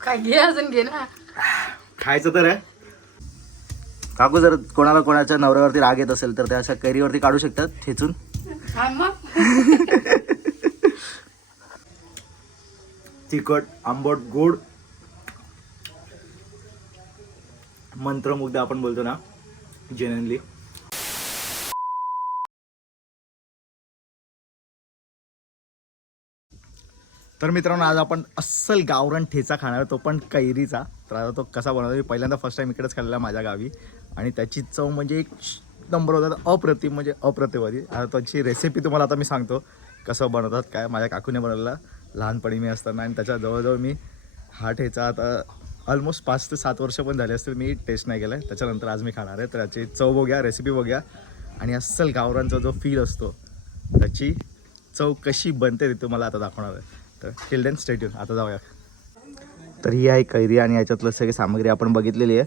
काय घे अजून घे ना. खायचं तर आहे. काकू जर कोणाला कोणाच्या नवऱ्यावरती राग येत असेल तर त्या अशा कैरीवरती काढू शकतात ठेचून. हा मग. तिखट आंबट गोड. मंत्रमुग्ध आपण बोलतो ना जेन्युनली तर मित्रांनो आज आपण अस्सल गावरण ठेचा खाणार आहे, तो पण कैरीचा. तर आता तो कसा बनवतो मी पहिल्यांदा फर्स्ट टाइम इकडेच खाल्ला माझ्या गावी. आणि त्याची चव म्हणजे एक नंबर होता अप्रतिम म्हणजे अप्रतिवादी आता त्याची रेसिपी तुम्हाला आता मी सांगतो कसं बनवतात काय माझ्या काकूने बनवलेला. लहानपणी मी असताना आणि त्याच्या जवळजवळ मी हा ठेचा आता ऑलमोस्ट पाच ते सात वर्ष पण झाले असतील मी टेस्ट नाही केलं आहे त्याच्यानंतर आज मी खाणार आहे. तर याची चव बघूया रेसिपी बघूया. आणि अस्सल गावरांचा जो फील असतो त्याची चव कशी बनते ते तुम्हाला आता दाखवणार आहे. तर देन स्टेट्यून आता जाऊया. तर ही आहे कैरी आणि याच्यातलं सगळी सामग्री आपण बघितलेली आहे.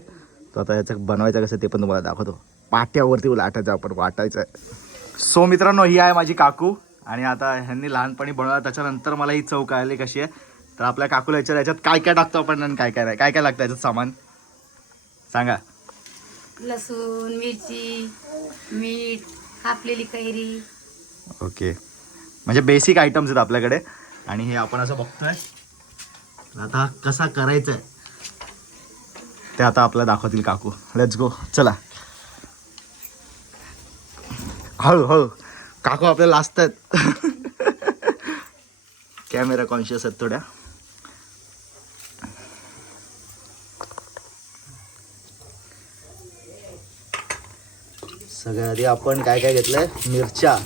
तर आता याचं बनवायचं कसं ते पण तुम्हाला दाखवतो. पाट्यावरती लाटायचं आपण वाटायचं. आहे सो मित्रांनो ही आहे माझी काकू. आणि आता ह्यांनी लहानपणी बनवला त्याच्यानंतर मला ही चव कळाली कशी आहे. तर आपल्या काकूला याच्यात याच्यात काय काय टाकतो आपण आणि काय काय नाही. काय काय लागतं याच्यात सामान? सांगा. लसूण मिरची मीठ कापलेली कैरी. ओके. म्हणजे बेसिक आयटम्स आहेत आपल्याकडे. आणि हे आपण असं बघतोय. आता कसा करायचा आहे ते आता आपल्याला दाखवतील काकू. लेट्स गो चला. हळू हळू. काकू आपल्याला लाजतात कॅमेरा कॉन्शियस आहेत थोड्या. सगळ्यात आधी आपण काय काय घेतलंय? मिरच्या.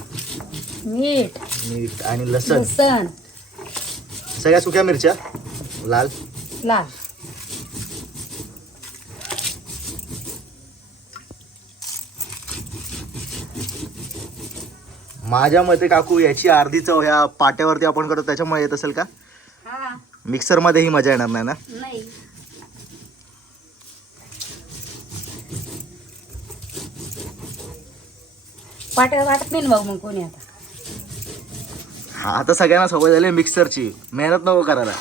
मीठ. मीठ आणि लसण. लसण. सगळ्या सुक्या मिरच्या? लाल. लाल. माझ्या मते काकू याची अर्धी चव ह्या पाट्यावरती आपण करतो त्याच्यामुळे येत असेल का? हा. मिक्सरमध्ये ही मजा येणार नाही ना? नाही. वाटत नाही भाऊ मग कोणी आता? आता सगळ्यांना सवय झाली मिक्सरची. मेहनत नको करायला.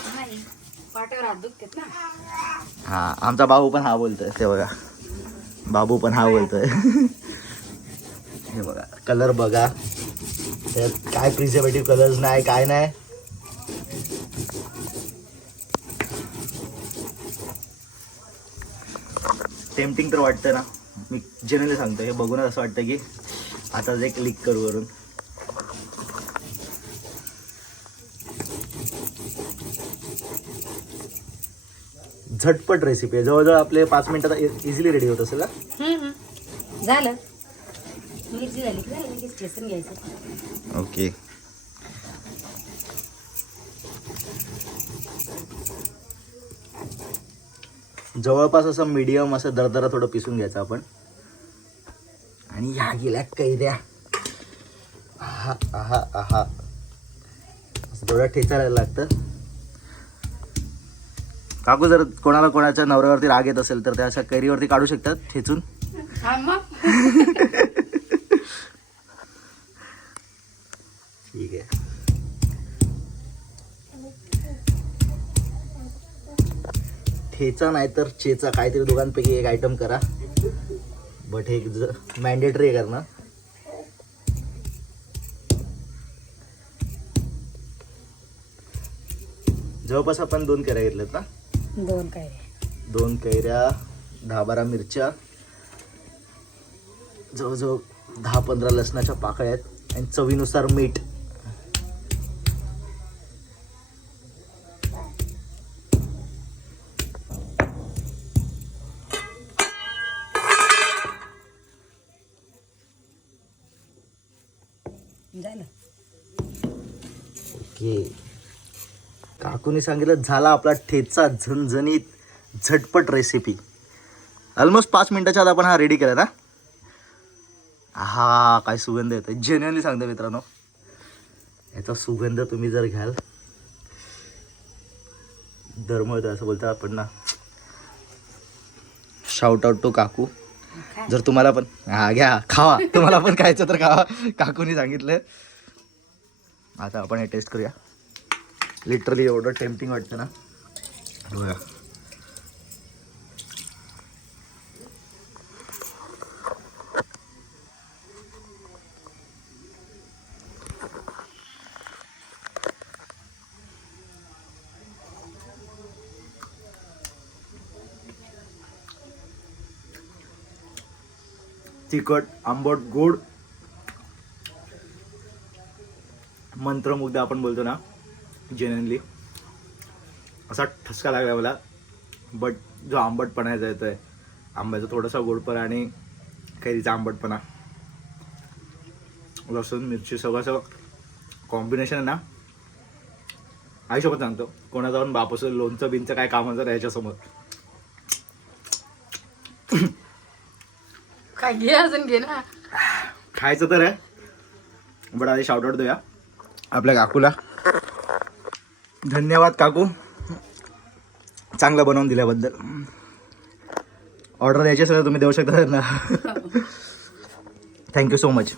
हा आमचा बाबू पण हा बोलतोय ते बघा. बाबू पण हा बोलतोय. हे बघा कलर बघा. त्यात काय प्रिझर्वेटिव्ह कलर्स नाही काय नाही. टेम्पटिंग तर वाटतं ना. मी जनरली सांगतो हे बघूनच असं वाटतं की आता जे क्लिक करू वरून. झटपट रेसिपी आहे. जवळजवळ आपले पाच मिनिटात इझिली रेडी होत असेल. झालं. मिरची झाली की झालं? लगेच ठेचून घ्यायचं. ओके. जवळपास असं मीडियम असं दरदरा थोडं पिसून घ्यायचं आपण. आणि ह्या गेल्या कैऱ्या. आहा आहा आहा. असं थोडं ठेचायला लागतं. काकू जर कोणाला कोणाच्या नवऱ्यावरती राग येत असेल तर त्या अशा कैरीवरती काढू शकतात ठेचून हा ठीक आहे. ठेचा नाही तर चेचा काहीतरी दोघांपैकी एक आयटम करा. बट हे मॅन्डेटरी आहे करणं. जवळपास आपण दोन कैऱ्या घेतल्यात ना? दोन काय दोन कैऱ्या दहा बारा मिरच्या जवळजवळ दहा पंधरा लसणाच्या पाकळ्या आहेत आणि चवीनुसार मीठ. झालं. ओके. काकूने सांगितलं झाला आपला ठेचा झणझणीत झटपट रेसिपी ऑलमोस्ट पाच मिनिटाच्या आत आपण हा रेडी केला ना? हा काय सुगंध येतो जेन्युअनली सांगतो मित्रांनो. याचा सुगंध तुम्ही जर घ्याल दरमळतो असं बोलतात आपण ना. शाउट आउट टू काकू. जर तुम्हाला पण हा घ्या खावा. तुम्हाला पण खायचं तर खावा. काकूनी सांगितलं. आता आपण हे टेस्ट करूया. लिटरली एवढं टेम्पटिंग वाटतं ना. बघा तिखट आंबट गोड. मंत्रमुग्ध आपण बोलतो ना. जेन्युनली असा ठसका लागला मला. बट जो आंबटपणा येतो आहे आंब्याचा थोडासा गोडपणा आणि कैरीचा आंबटपणा. लसूण मिरची सगळं सगळं कॉम्बिनेशन आहे ना. आईसोबत सांगतो कोणाचा पण बाप असं लोणचं बिनचं काय कामाचं नाही याच्यासमोर काय घे अजून घे ना. खायचं तर आहे. बट आधी शाउटआउट देऊया. आपल्या काकूला. धन्यवाद काकू. चांगलं बनवून दिल्याबद्दल. ऑर्डर द्यायची असेल तर तुम्ही देऊ शकता ना. Thank you so much